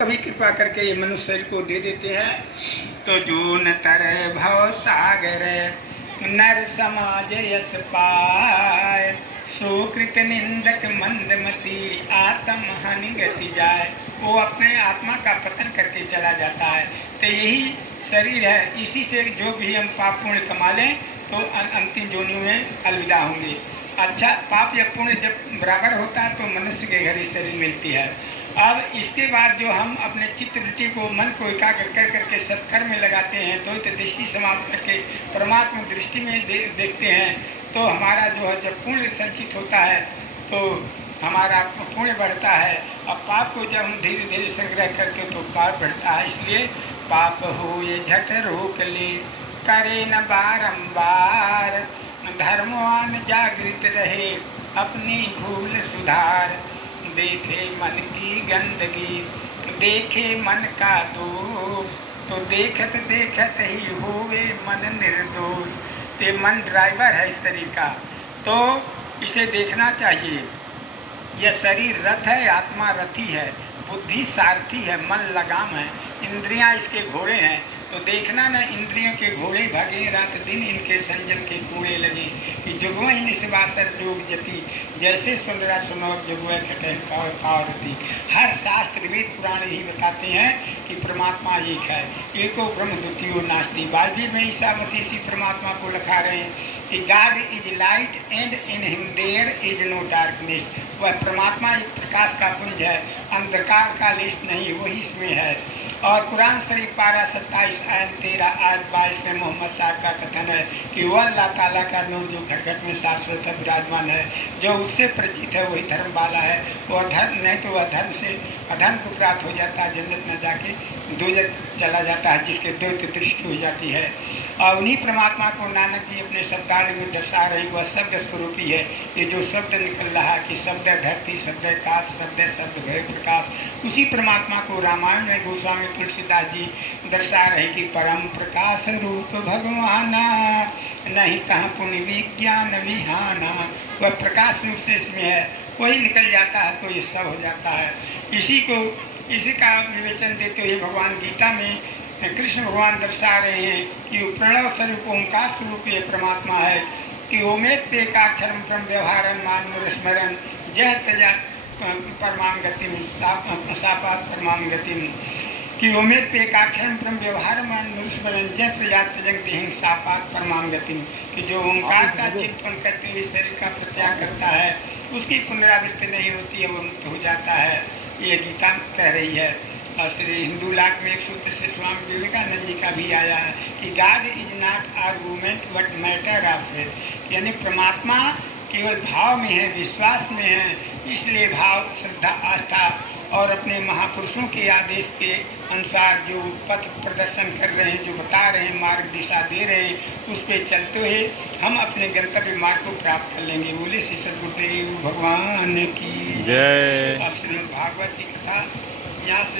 कभी कृपा करके ये मनुष्य शरीर को दे देते हैं तो जो न तरह भव सागर नर समाज यश पाए, सुकृत निंदक मंदमती आत्म हानि गति जाए। वो अपने आत्मा का पतन करके चला जाता है। तो यही शरीर है, इसी से जो भी हम पाप पुण्य कमा लें तो अंतिम जोनियों में अलविदा होंगे। अच्छा, पाप या पुण्य जब बराबर होता है तो मनुष्य के घर ही शरीर मिलती है। अब इसके बाद जो हम अपने चित्त वृत्ति को, मन को एकाग्र कर करके सत्कर्म में लगाते हैं, द्वैत दृष्टि समाप्त करके परमात्मा दृष्टि में देखते हैं, तो हमारा जो है जब पुण्य संचित होता है तो हमारा पुण्य बढ़ता है। अब पाप को जब हम धीरे धीरे संग्रह करके तो पाप बढ़ता है। इसलिए पाप हो ये झट रोक ले, करे न बारंबार, धर्मवान जागृत रहे अपनी भूल सुधार। देखे मन की गंदगी, देखे मन का दोष, तो देखत देखत ही होवे मन निर्दोष। ये मन ड्राइवर है इस शरीर का, तो इसे देखना चाहिए। यह शरीर रथ है, आत्मा रथी है, बुद्धि सारथी है, मन लगाम है, इंद्रियां इसके घोड़े हैं। तो देखना न इंद्रियों के घोड़े भागे, रात दिन इनके संजम के कूड़े लगे। कि जुगवा ही निस्वासर जोग जति, जैसे सुंदरा सुनोक जुगवा घटन पावरती। हर शास्त्र वेद पुराण ही बताते हैं कि परमात्मा एक है, एको ब्रह्म द्वितीयो नास्ति। बाइबिल में ईसा मसीह इसी परमात्मा को लिखा रहे हैं कि God is light and in him there is no darkness. वह परमात्मा एक प्रकाश का पुंज है, अंधकार का लेश नहीं, वही इसमें है। और कुरान शरीफ पारा 27 आयत 13 आयत 22 में मोहम्मद साहब का कथन है कि वह अल्लाह ताला का नूर जो घर घर में शाश्वत विराजमान है, जो उससे परिचित है वही धर्म वाला है। वह धर्म नहीं तो वह धर्म से अधर्म को प्राप्त हो जाता है, जन्नत में जाके दोजख चला जाता है, जिसके द्वैत दृष्टि हो जाती है। और उन्हीं परमात्मा को नानक जी अपने शब्दावली में दर्शा रही, वह शब्द स्वरूपी है। ये जो शब्द निकल रहा है कि शब्द धरती, शब्द काश, शब्द भय प्रकाश, उसी परमात्मा को रामायण में गोस्वामी तुलसीदास जी दर्शा रहे कि परम प्रकाश रूप भगवान, नहीं तहाँ पुण्य विज्ञान विहाना। वह प्रकाश रूप से इसमें है, वही निकल जाता है तो ये सब हो जाता है। इसी का विवेचन देते हुए भगवान गीता में कृष्ण भगवान दर्शा रहे हैं कि वो प्रणव स्वरूप ओंकार स्वरूप ये परमात्मा है। कि ओमेत पेकाक्षरम ब्रह्म व्यवहार मान स्मरण जय तजा परमाम गतिम सापात परमाम गतिम। कि ओमेत पेकाक्षरम ब्रह्म व्यवहार मान स्मरण जय तजा तजंग सापात परमाम गतिम। कि जो ओंकार का चिंतन करते हुए शरीर का प्रत्याग करता है, उसकी पुनरावृत्ति नहीं होती है, वो मुक्त हो जाता है। ये गीता कह रही है। और श्री हिंदू लाख में एक सूत्र से स्वामी विवेकानंद जी का भी आया है कि God is not argument but matter of faith. यानी परमात्मा केवल भाव में है, विश्वास में है। इसलिए भाव, श्रद्धा, आस्था और अपने महापुरुषों के आदेश के अनुसार जो पथ प्रदर्शन कर रहे हैं, जो बता रहे हैं, मार्ग दिशा दे रहे हैं, उस पर चलते हुए हम अपने गंतव्य मार्ग को प्राप्त कर लेंगे। बोले श्री सद्गुरुदेव भगवान की जय। और श्रीमद् भागवत की कथा यहाँ से